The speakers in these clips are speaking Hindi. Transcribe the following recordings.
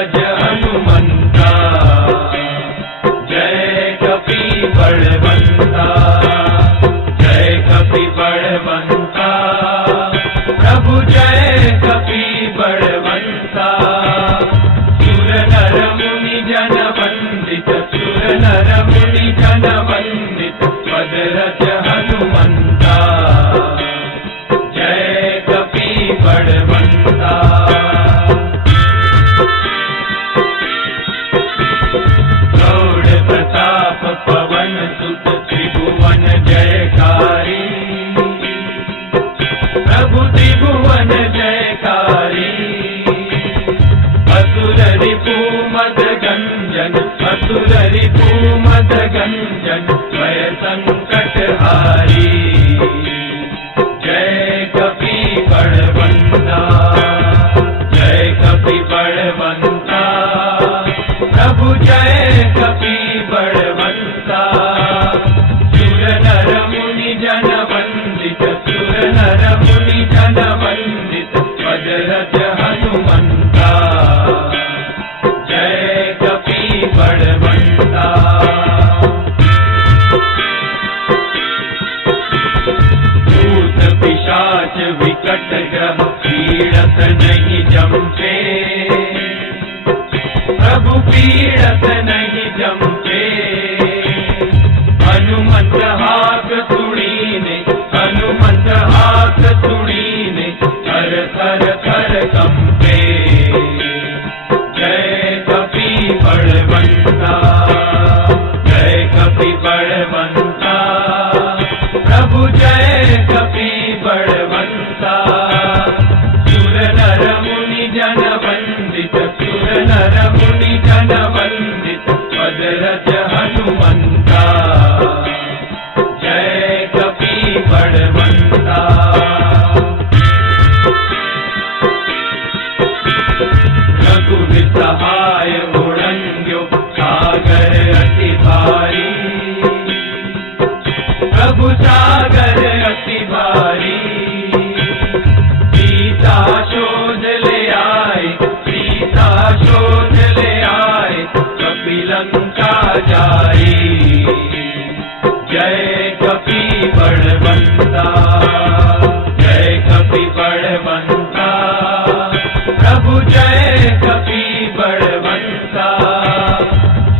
भद्रज हनुमंता, जय कपि बलवंता, जय कपि बलवंता, प्रभु जय कपि बलवंता। सुर नर मुनि जन वंदित, सुर नर मुनि जन वंदित, भद्रज हनुमंता, जय कपि बलवंता। गौड़ प्रताप पवन सुत, त्रिभुवन जयकारी, प्रभु त्रिभुवन जयकारी। असुर रिपु मद गंजन, असुर रिपु मद गंजन, भय संकट हारी, जय कपि बलवंता, जय कपि बलवंता, प्रभु जय कपि बलवंता। सुर नर मुनि जन वंदित, सुर नर मुनि जन वंदित, भद्रज हनुमंता, जय कपि बलवंता। भूत पिशाच विकट ग्रह पीड़त नहीं जमते, प्रभु पीड़त नहीं जमते। हनुमंत हाथ सुनीने, हनुमंत हाथ सुनीने, थर थर थर कंपे, जय कपि बलवंता, जय कपि बलवंता, प्रभु जय कपि बलवंता। सुर नर मुनि जन वंदित, सुर नर मुनि जन वंदित, भद्रज हनुमंता, जय कपि बलवंता। रघुवीर सहाय उड़ंग्यो, सागर अति भारी, प्रभु सागर अति भारी। सीता शोध ले आए, सीता शोध ले आए, कपि लंका जाई, जय कपि बलवंता, जय कपि बलवंता, प्रभु जय कपि बलवंता।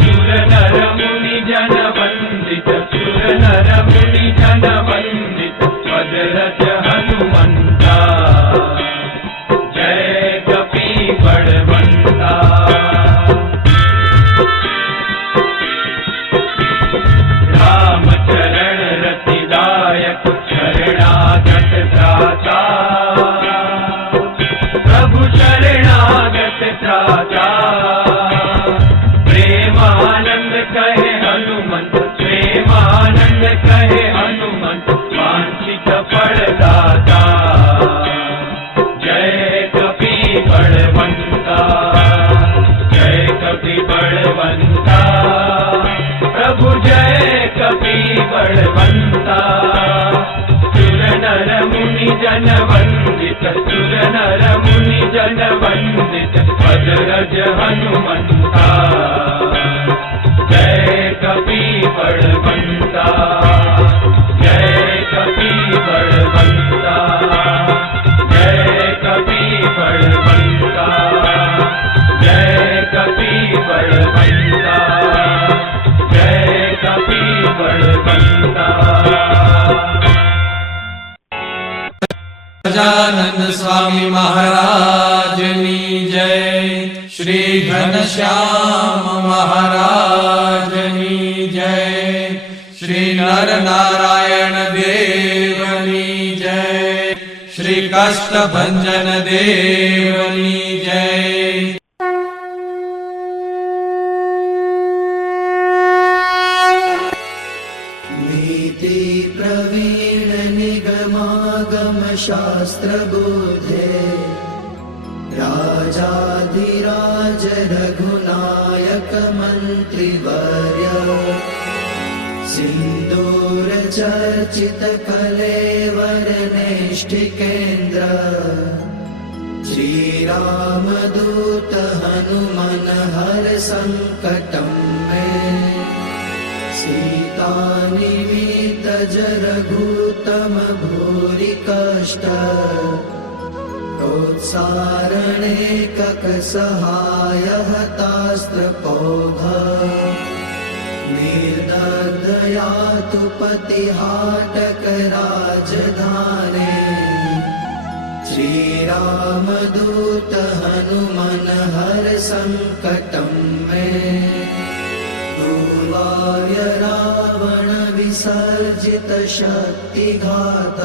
सुर नर मुनि जन वंदित, सुर नर मुनि जन वंदित, भद्रज हनुमंता, जय कपि बलवंता। राम चरण रतिदायक, शरणागत त्राता, प्रभु शरणागत त्राता। प्रेमानंद कहे हनुमंत, प्रेमानंद कहे हनुमंत, वांछित फलदाता, जय कपि बलवंता, जय कपि बलवंता, प्रभु जय कपि बलवंता। सुर नर मुनि जन वंदित, सुर नर मुनि जन वंदित, भद्रज हनुमंता, जय कपि बलवंता, जय कपि बलवंता, जय कपि बलवंता, जय कपि बलवंता, जय कपि बलवंता। गजानन स्वामी महाराजनी जय, श्री घनश्याम महाराजनी जय, श्री नर नारायण देवनी जय, श्री कष्टभंजन देवनी जय। नीति प्रवीण निगमागम शास्त्र बोधे, राजाधिराज रघुनायक मंत्रिवर्य, सिंदूर चर्चित कलेवर नेष्टिकेन्द्र, श्री रामदूत हनुमंत सङ्कटं मे सीतानिमित्त जरघूतम भूरि कष्ट प्रोत्सारणे ककसहाय हतास्त्रपौघ निर्दयया तु पतिहाटक राजधाने श्रीरामदूत हनुमन हर संकटं मे दूर्वार्य रावण विसर्जित शक्तिघात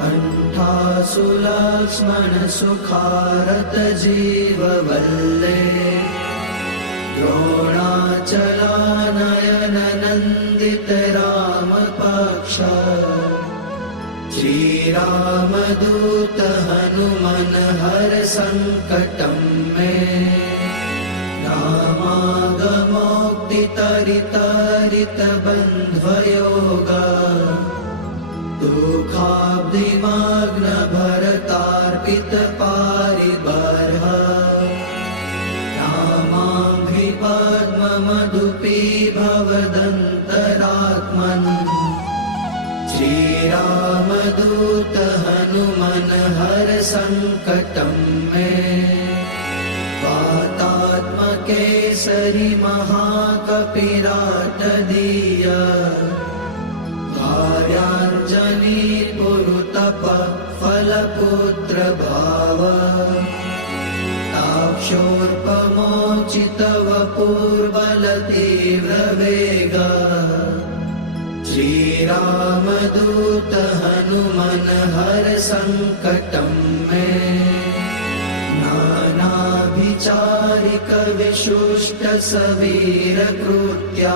कंठासु लक्ष्मण सुखारत जीववल्ले द्रोणाचलानयन नन्दित रामपक्ष श्रीरामदूत हनुमन हर संकटं मे रामागमोक्तितरितरित बन्ध्वयोग दुःखाब्धिमग्न भरतार्पित पारिबर्ह रामाङ्घ्रिपद्ममधुपी भवदन्तरात्मन् श्रीरामदूत हनुमन हर संकटं मे वातात्मकेसरि महाकपिराटदीय कार्याञ्जलि पुरुतप फलपुत्र भाव ताक्षोर्पमोचित वपुर्बल तीव्र वेग श्रीरामदूत हनुमन हर संकटं मे नानाभिचारिक विशुष्ट सवीर कृत्या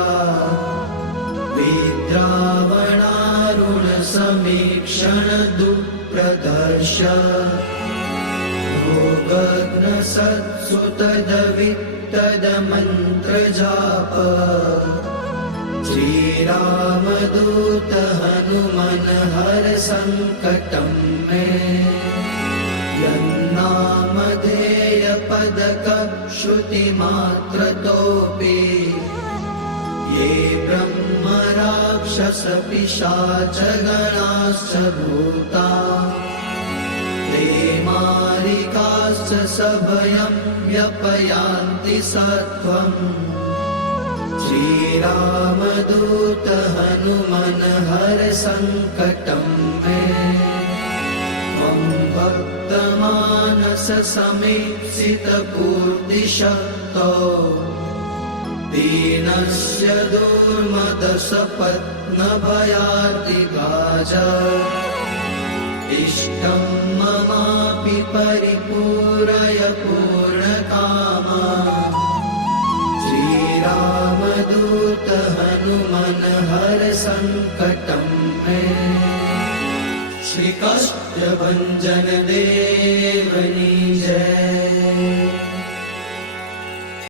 विद्रावणारुण समीक्षण दुःप्रदर्श भोगग्न सत्सुतदवित्तद मन्त्र जाप श्रीरामदूत हनुमन हर संकटं मे यन्नामधेय पदक श्रुतिमात्रतोऽपि ये ब्रह्म राक्षस पिशाच गणाश्च भूता ते मारिकाश्च सभयं व्यपयान्ति सत्वम् श्रीरामदूत हनुमन हर संकटं मे त्वं भक्तमानस समीप्सित पूर्तिशक्तो दीनस्य दुर्मदसपत्नभयार्तिभाज इष्टं ममापि परिपूरय पूर्णकामा श्रीरामदूत हनुमन हर संकटं मे श्रीकाष्ठभञ्जन